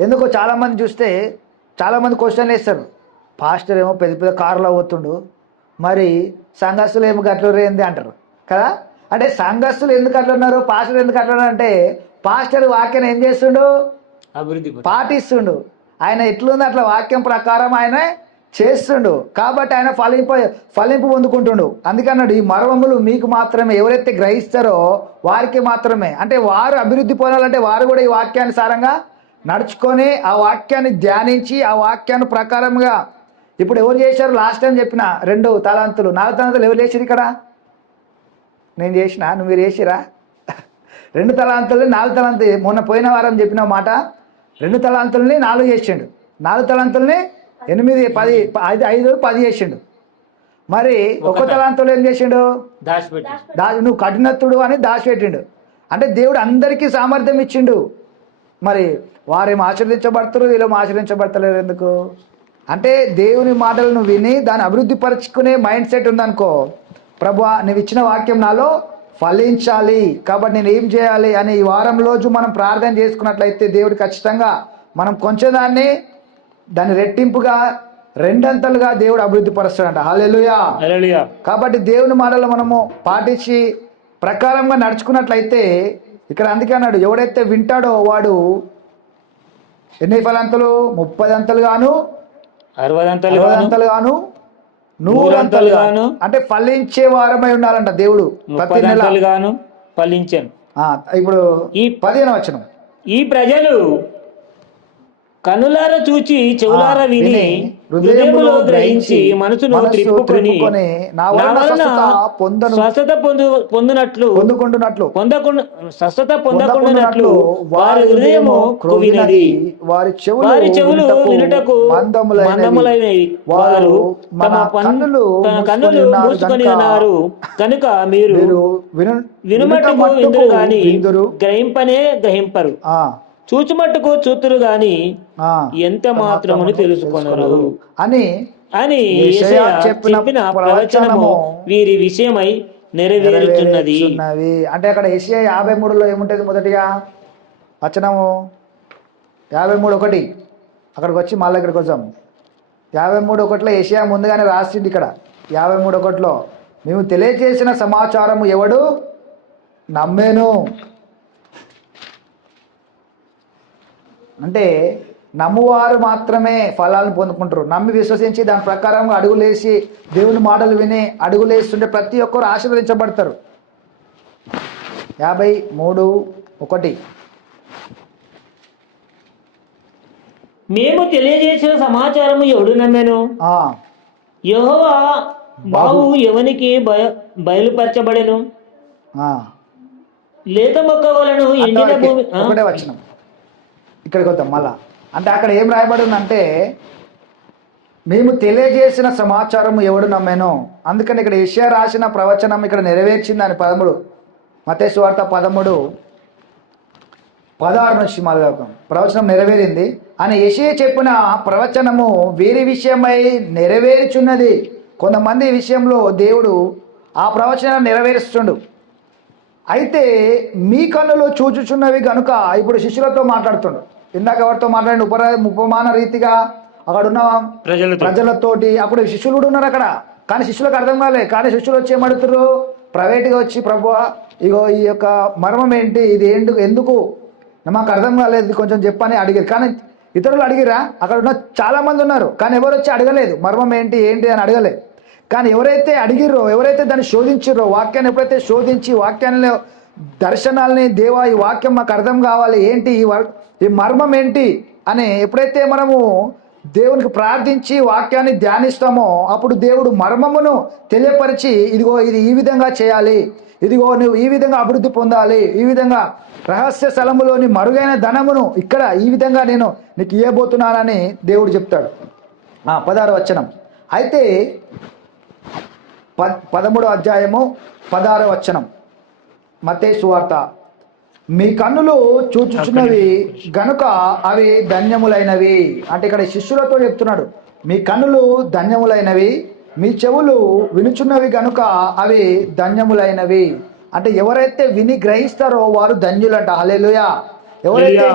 ఎందుకో చాలామంది చూస్తే చాలామంది క్వశ్చన్లు వేస్తారు, పాస్టర్ ఏమో పెద్ద పెద్ద కారులో పోతుండు, మరి సంఘస్థులు ఏమో గట్ల రేంది అంటారు కదా. అంటే సంఘస్థులు ఎందుకు అట్లా ఉన్నారు, పాస్టర్ ఎందుకు అట్లా ఉన్నారు అంటే, పాస్టర్ వాక్యాన్ని ఏం చేస్తుండు, అభివృద్ధి పాటిస్తుండు. ఆయన ఎట్లుంది అట్లా వాక్యం ప్రకారం ఆయన చేస్తుండు కాబట్టి ఆయన ఫలింపు పొందుకుంటుండు. అందుకన్నాడు, ఈ మర్మములు మీకు మాత్రమే, ఎవరైతే గ్రహిస్తారో వారికి మాత్రమే. అంటే వారు అభివృద్ధి పొందాలంటే వారు కూడా ఈ వాక్యానుసారంగా నడుచుకొని ఆ వాక్యాన్ని ధ్యానించి ఆ వాక్యాన్ని ప్రకారంగా. ఇప్పుడు ఎవరు చేశారు, లాస్ట్ టైం చెప్పిన 2 తలాంతులు 4 తలాంతులు ఎవరు చేసిరు ఇక్కడ, నేను చేసిన, మీరు చేసిరా? 2 తలాంతుల్ని 4 తలాంతులు, మొన్న పోయిన వారం చెప్పిన మాట, 2 తలాంతుల్ని 4 చేసిండు, 4 తలాంతుల్ని 8, 10, 5, 10 చేసిండు. మరి 1 తలాంతులు ఏం చేసిండు, నువ్వు కఠినత్తుడు అని దాచిపెట్టిండు. అంటే దేవుడు అందరికీ సామర్థ్యం ఇచ్చిండు. మరి వారేం ఆచరించబడతారు, వీళ్ళు ఆచరించబడతలేరు ఎందుకు అంటే, దేవుని మాటలను విని దాన్ని అభివృద్ధి పరుచుకునే మైండ్ సెట్ ఉందనుకో, ప్రభువా నువ్వు ఇచ్చిన వాక్యం నాలో ఫలించాలి కాబట్టి నేను ఏం చేయాలి అని ఈ వారం రోజు మనం ప్రార్థన చేసుకున్నట్లయితే దేవుడు ఖచ్చితంగా మనం కొంచెం దాన్ని రెట్టింపుగా 2 అంతలుగా దేవుడు అభివృద్ధి పరుస్తాడంట. హల్లెలూయా. కాబట్టి దేవుని మాటలు మనము పాటించి ప్రకారంగా నడుచుకున్నట్లయితే ఇక్కడ అందుకే అన్నాడు, ఎవడైతే వింటాడో వాడు ఎన్ని ఫలాంతలు, 30 అంతలు గాను, 60 అంతలు గాను, 100 అంతలు గాను. అంటే ఫలించే వారమై ఉండాలంట దేవుడు ప్రతి నెల ఫలించాను. ఇప్పుడు ఈ 15వ వచనం, ఈ ప్రజలు కనులారా చూచి చెవులారా విని హృదయములో గ్రహించి మనసును త్రిప్పుకొని నా వలన స్వస్థత పొందకుండానట్లు వారి హృదయము క్రొవ్వినది, వారి చెవులు వినుటకు మందములైనవి, వారు తమ కన్నులు మూసుకొని ఉన్నారు కనుక మీరు వినుమట్టుకు విందురు గాని గ్రహింపరు, చూచుమట్టుకు చూతురు గాని ఎంత మాత్రమును తెలుసుకొనరు అని యెషయా చెప్పిన ప్రవచనము వీరి విషయమై నెరవేరుతున్నది. అంటే అక్కడ యెషయా 53లో ఏముంటది, మొదటిగా వచనము 53:1, అక్కడికి వచ్చి మళ్ళీ ఇక్కడికి వచ్చాం. 53:1లో యెషయా ముందుగానే రాసింది. ఇక్కడ 53:1లో మేము తెలియజేసిన సమాచారము ఎవడు నమ్మేను. అంటే నమ్మువారు మాత్రమే ఫలాలను పొందుకుంటారు. నమ్మి విశ్వసించి దాని ప్రకారంగా అడుగులేసి దేవుని మాటలు విని అడుగులేస్తుంటే ప్రతి ఒక్కరు ఆశీర్వదించబడతారు. 53:1 మేము తెలియజేసిన సమాచారము ఎవడు నమ్మెను? యెహోవా బాహు ఎవనికి బయలుపరచబడెను? లేత మొక్క వలను ఎండిన భూమి. ఒకటే వచనం ఇక్కడికి వద్దాం మళ్ళా. అంటే అక్కడ ఏం రాయబడి ఉందంటే మేము తెలియజేసిన సమాచారం ఎవడు నమ్మాను. అందుకని ఇక్కడ యెషయా రాసిన ప్రవచనం ఇక్కడ నెరవేర్చింది అని 13 మత్తయి సువార్త 13:16 నుంచి మొదలుదాం ప్రవచనం నెరవేరింది అని యెషయా చెప్పిన ప్రవచనము వీరి విషయమై నెరవేర్చున్నది. కొంతమంది విషయంలో దేవుడు ఆ ప్రవచనాన్ని నెరవేరుస్తుండు. అయితే మీ కన్నులు చూచుచున్నవి కనుక ఇప్పుడు శిష్యులతో మాట్లాడుతుండు. ఇందాక ఎవరితో మాట్లాడి ఉపమాన రీతిగా అక్కడ ఉన్న ప్రజలతోటి అప్పుడు శిష్యులు కూడా ఉన్నారు అక్కడ. కానీ శిష్యులకు అర్థం కాలే. కానీ శిష్యులు వచ్చి ఏమడుతున్నారు, ప్రైవేట్గా వచ్చి ప్రభువా ఇగో ఈ యొక్క మర్మం ఏంటి, ఇది ఎందుకు మాకు అర్థం కాలేదు, కొంచెం చెప్పని అడిగారు. కానీ ఇతరులు అడిగిరా, అక్కడ ఉన్న చాలా మంది ఉన్నారు కానీ ఎవరు వచ్చి అడగలేదు మర్మం ఏంటి అని అడగలేదు. కానీ ఎవరైతే అడిగిర్రో, ఎవరైతే దాన్ని శోధించిర్రో, వాక్యాన్ని ఎప్పుడైతే శోధించి వాక్యాన్ని దర్శనాలని దేవా ఈ వాక్యం మాకు అర్థం కావాలి, ఏంటి ఈ మర్మం ఏంటి అని ఎప్పుడైతే మనము దేవునికి ప్రార్థించి వాక్యాన్ని ధ్యానిస్తామో అప్పుడు దేవుడు మర్మమును తెలియపరిచి ఇదిగో ఇది ఈ విధంగా చేయాలి, ఇదిగో నువ్వు ఈ విధంగా అభివృద్ధి పొందాలి, ఈ విధంగా రహస్య స్థలములోని మరుగైన ధనమును ఇక్కడ ఈ విధంగా నేను నీకు ఇవ్వబోతున్నానని దేవుడు చెప్తాడు. 16వ వచనం. అయితే 13వ అధ్యాయము 16వ వచనం మత్తయి సువార్త. మీ కన్నులు చూచుచున్నవి గనుక అవి ధన్యములైనవి. అంటే ఇక్కడ శిష్యులతో చెప్తున్నాడు, మీ కన్నులు ధన్యములైనవి, మీ చెవులు వినుచున్నవి గనుక అవి ధన్యములైనవి. అంటే ఎవరైతే విని గ్రహిస్తారో వారు ధన్యులంట. హల్లెలూయా. ఎవరైతే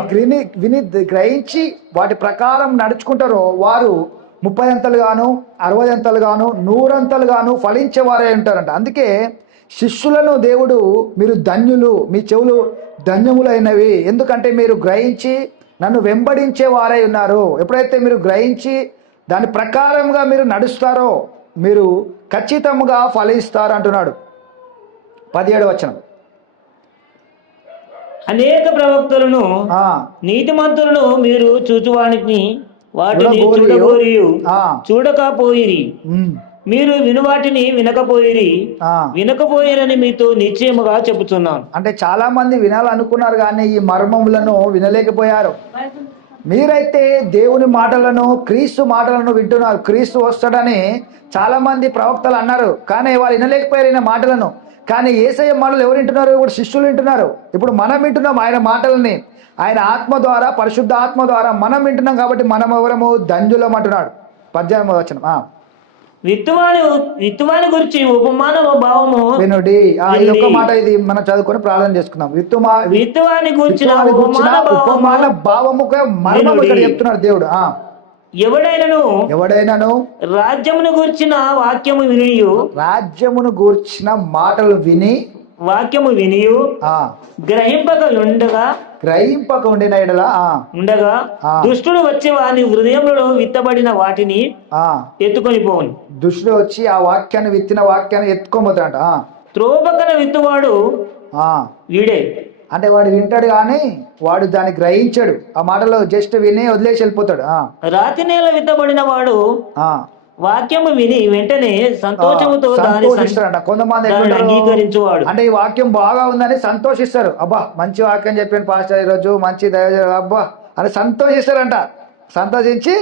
విని గ్రహించి వాటి ప్రకారం నడుచుకుంటారో వారు 30 అంతలుగాను 60 అంతలుగాను 100 అంతలుగాను ఫలించేవారే ఉంటారంట. అందుకే శిష్యులను దేవుడు మీరు ధన్యులు, మీ చెవులు ధన్యములైనవి, ఎందుకంటే మీరు గ్రహించి నన్ను వెంబడించే వారై ఉన్నారు. ఎప్పుడైతే మీరు గ్రహించి దాని ప్రకారంగా మీరు నడుస్తారో మీరు ఖచ్చితంగా ఫలిస్తారు అంటున్నాడు. 17వ వచనం. అనేక ప్రవక్తలను నీతిమంతులను మీరు చూచువానికి వాటిని చూడకపోయిరి, మీరు వినువాటిని వినకపోయిరని మీతో నిశ్చయముగా చెబుతున్నాను. అంటే చాలా మంది వినాలనుకున్నారు కానీ ఈ మర్మములను వినలేకపోయారు. మీరైతే దేవుని మాటలను క్రీస్తు మాటలను వింటున్నారు. క్రీస్తు వస్తాడని చాలా మంది ప్రవక్తలు అన్నారు కానీ వాళ్ళు వినలేకపోయారు ఈయన మాటలను. కానీ యేసయ్య మాటలు ఎవరు వింటున్నారు? ఇప్పుడు శిష్యులు వింటున్నారు. ఇప్పుడు మనం వింటున్నాం ఆయన మాటలని. ఆయన ఆత్మ ద్వారా, పరిశుద్ధ ఆత్మ ద్వారా మనం వింటున్నాం కాబట్టి మనం ఎవరము ధన్యులం అంటున్నాడు. 18వ వచనం. విత్తువాని గురించి ఉపమాన భావము వినుడి. ఇది ఒక మాట, ఇది మనం చదువుకొని ప్రార్థన చేసుకుందాం. విత్తువాని గురించిన ఉపమాన భావము మర్మము ఇక్కడ చెప్తున్నాడు దేవుడు. ఎవడైనాను రాజ్యమును గూర్చిన వాక్యము వినియు, రాజ్యమును గూర్చిన మాటలు విని వాక్యము వినియు గ్రహింపక ఉండిన ఎడల ఉండగా దుష్టుడు వచ్చి వాని హృదయంలో విత్తబడిన వాటిని ఎత్తుకొని పోను. దుష్టుడు వచ్చి ఆ వాక్యాన్ని విత్తిన వాక్యాన్ని ఎత్తుకోబోతాడ. త్రోపక్కన విత్తువాడు వీడే. అంటే వాడు వింటాడు కానీ వాడు దాన్ని గ్రహించాడు. ఆ మాటలో జస్ట్ విని వదిలేసి వెళ్ళిపోతాడు. రాతి నేల విత్తబడిన వాడు వాక్యము విని వెంటనే సంతోషముతో సంతోషిస్తారంట. కొంతమంది అంగీకరించువాడు. అంటే ఈ వాక్యం బాగా ఉందని సంతోషిస్తారు. అబ్బా మంచి వాక్యం చెప్పాను పాస్టర్ ఈరోజు, మంచి అబ్బా అని సంతోషిస్తారంట. సంతోషించి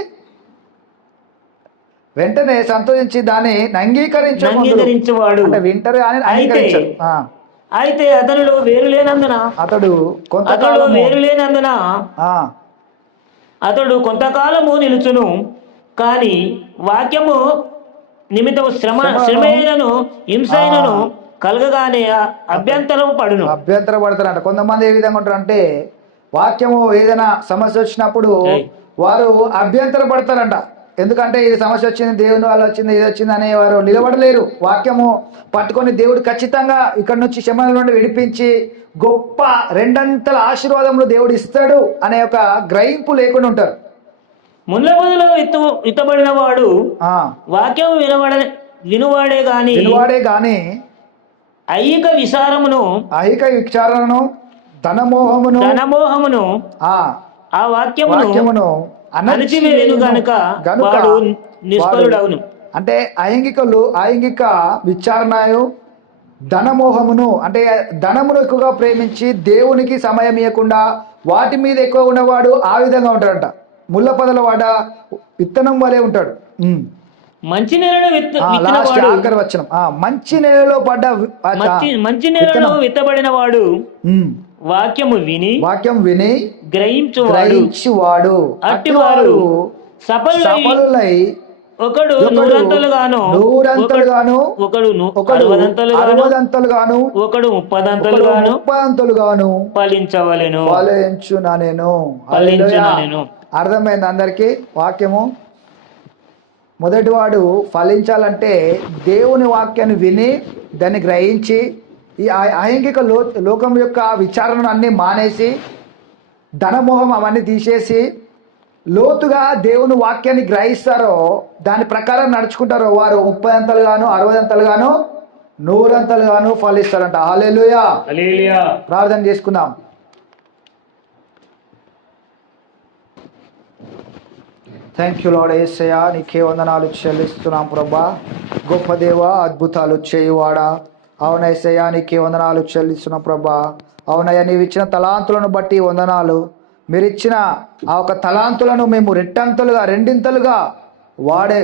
వెంటనే సంతోషించి దాన్ని అంగీకరించేవాడు. అంటే వింటారు కానీ అంగీకరించారు. అయితే అతడు వేరు లేనందున అతడు కొంతకాలము నిలుచును, కానీ వాక్యము నిమిత్తం శ్రమైనను హింసైనను కలగగానే అభ్యంతరం పడతారంట. కొంతమంది ఏ విధంగా ఉంటారు అంటే వాక్యము ఏదైనా సమస్య వచ్చినప్పుడు వారు అభ్యంతర పడతారంట. ఎందుకంటే ఇది సమస్య వచ్చింది, దేవుని వల్ల వచ్చింది, ఇది వచ్చింది అనే వారు నిలబడలేరు. వాక్యము పట్టుకొని దేవుడు ఖచ్చితంగా ఇక్కడ నుంచి శ్రమల నుండి విడిపించి గొప్ప రెండంతల ఆశీర్వాదములు దేవుడు ఇస్తాడు అనే ఒక గ్రహింపు లేకుండా ఉంటారు. ముళ్ళ పొదలో విత్తబడిన వాడు ఆ, వాక్యం వినువాడే గాని వినువాడే గాని ఐహిక విచారమును ఐహిక విచారణను ధనమోహమును ధనమోహమును ఆ ఆ వాక్యమును వాక్యమును అణచివేయును గనుక వాడు నిష్ఫలుడవును. అంటే ఐంగిక విచారణయు ధనమోహమును అంటే ధనమును ఎక్కువగా ప్రేమించి దేవునికి సమయం ఇవ్వకుండా వాటి మీద ఎక్కువ ఉన్నవాడు ఆ విధంగా ఉంటాడంట. ముళ్ళ పొదల వాడ విత్తనం వలె ఉంటాడు. మంచి నేలలో లాస్ట్ ఆఖరి వచనం. మంచి నేలలో పడ్డ మంచి నేలలో విత్తబడిన వాడు వాక్యం విని గ్రహించువాడు అట్టివారు సఫలులై ఒకడు నూరంతలుగాను ఒకడు 60 ఒకడు 30 ఫలించవలెను. అర్థమైంది అందరికి వాక్యము. మొదటివాడు ఫలించాలంటే దేవుని వాక్యాన్ని విని దాన్ని గ్రహించి ఈ ఐంగిక లోకం యొక్క విచారణను అన్నీ మానేసి ధనమోహం అవన్నీ తీసేసి లోతుగా దేవుని వాక్యాన్ని గ్రహిస్తారో దాని ప్రకారం నడుచుకుంటారో వారు 30 అంతలుగాను 60 అంతలుగాను 100 అంతలుగాను ఫలిస్తారంట. హల్లెలూయా. ప్రార్థన చేసుకుందాం. థ్యాంక్ యూ లార్డ్ యేసయ్యా, నీకే వందనాలు చెల్లిస్తున్నాం ప్రభా. గొప్ప దేవ, అద్భుతాలు చేయువాడా. అవునయ్యా, నీకే వందనాలు చెల్లిస్తున్నాం ప్రభా. అవునయ్యా, నీవు ఇచ్చిన తలాంతులను బట్టి వందనాలు. మీరు ఇచ్చిన ఆ ఒక తలాంతులను మేము రెండింతలుగా వాడే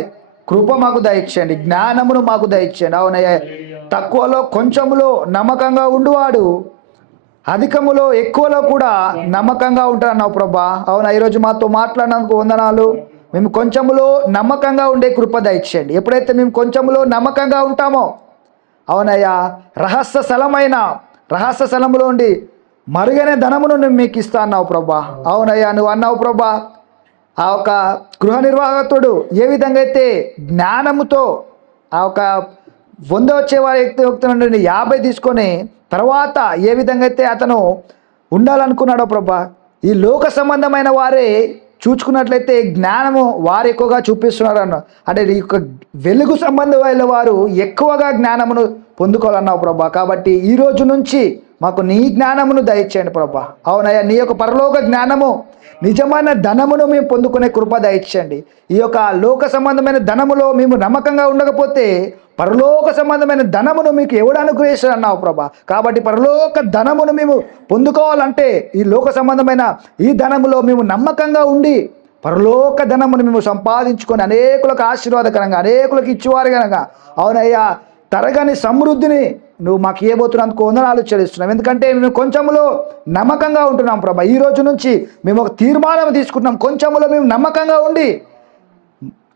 కృప మాకు దయచేయండి, జ్ఞానమును మాకు దయచేయండి. అవునయ్య, తక్కువలో కొంచెములో నమ్మకంగా ఉండువాడు అధికములో ఎక్కువలో కూడా నమ్మకంగా ఉంటానన్నావు ప్రభా. అవునా, ఈరోజు మాతో మాట్లాడినందుకు వందనాలు. మేము కొంచెములో నమ్మకంగా ఉండే కృప దయచేయండి. ఎప్పుడైతే మేము కొంచెములో నమ్మకంగా ఉంటామో అవునయ్యా, రహస్య స్థలములో ఉండి మరుగైన ధనమును నేను మీకు ఇస్తా అన్నావు ప్రభా. అవునయ్యా, నువ్వు అన్నావు ప్రభా. ఆ ఒక గృహ నిర్వాహకుడు ఏ విధంగా అయితే జ్ఞానముతో ఆ ఒక 100 వచ్చేవారి వ్యక్తి నుండి 50 తీసుకొని తర్వాత ఏ విధంగా అయితే అతను ఉండాలనుకున్నాడో ప్రభా, ఈ లోక సంబంధమైన వారే చూసుకున్నట్లయితే జ్ఞానము వారు ఎక్కువగా చూపిస్తున్నారు అంటే ఈ యొక్క వెలుగు సంబంధమైన వారు ఎక్కువగా జ్ఞానమును పొందుకోవాలన్నావు ప్రభా. కాబట్టి ఈ రోజు నుంచి మాకు నీ జ్ఞానమును దయచేయండి ప్రభా. అవునయ్యా, నీ యొక్క పరలోక జ్ఞానము నిజమైన ధనమును మేము పొందుకునే కృప దయచేయండి. ఈ యొక్క లోక సంబంధమైన ధనములో మేము నమ్మకంగా ఉండకపోతే పరలోక సంబంధమైన ధనమును మీకు ఎవడు అనుగ్రహిస్తాడు అన్నావు ప్రభా. కాబట్టి పరలోక ధనమును మేము పొందుకోవాలంటే ఈ లోక సంబంధమైన ఈ ధనములో మేము నమ్మకంగా ఉండి పరలోక ధనమును మేము సంపాదించుకొని అనేకులకు ఆశీర్వాదకరంగా అనేకులకు ఇచ్చేవారు కనుక అవునయ్యా, తరగని సమృద్ధిని నువ్వు మాకు ఇవ్వబోతున్నందుకు వందనాలు చెల్లిస్తున్నాం. ఎందుకంటే మేము కొంచెంలో నమ్మకంగా ఉంటున్నాం ప్రభా. ఈ రోజు నుంచి మేము ఒక తీర్మానం తీసుకుంటున్నాం, కొంచెంలో మేము నమ్మకంగా ఉండి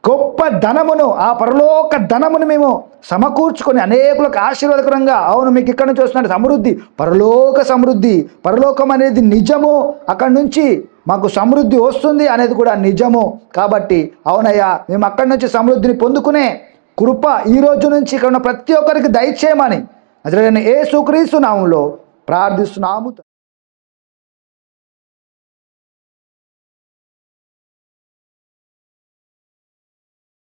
గొప్ప ధనమును ఆ పరలోక ధనమును మేము సమకూర్చుకొని అనేకులకు ఆశీర్వాదకరంగా అవును మీకు ఇక్కడ నుంచి వస్తున్న సమృద్ధి పరలోకం అనేది నిజము. అక్కడి నుంచి మాకు సమృద్ధి వస్తుంది అనేది కూడా నిజము. కాబట్టి అవునయ్యా, మేము అక్కడి నుంచి సమృద్ధిని పొందుకునే కృప ఈ రోజు నుంచి ఇక్కడ ఉన్న ప్రతి ఒక్కరికి దయచేయమని యేసుక్రీస్తు నామములో ప్రార్థిస్తున్నాము.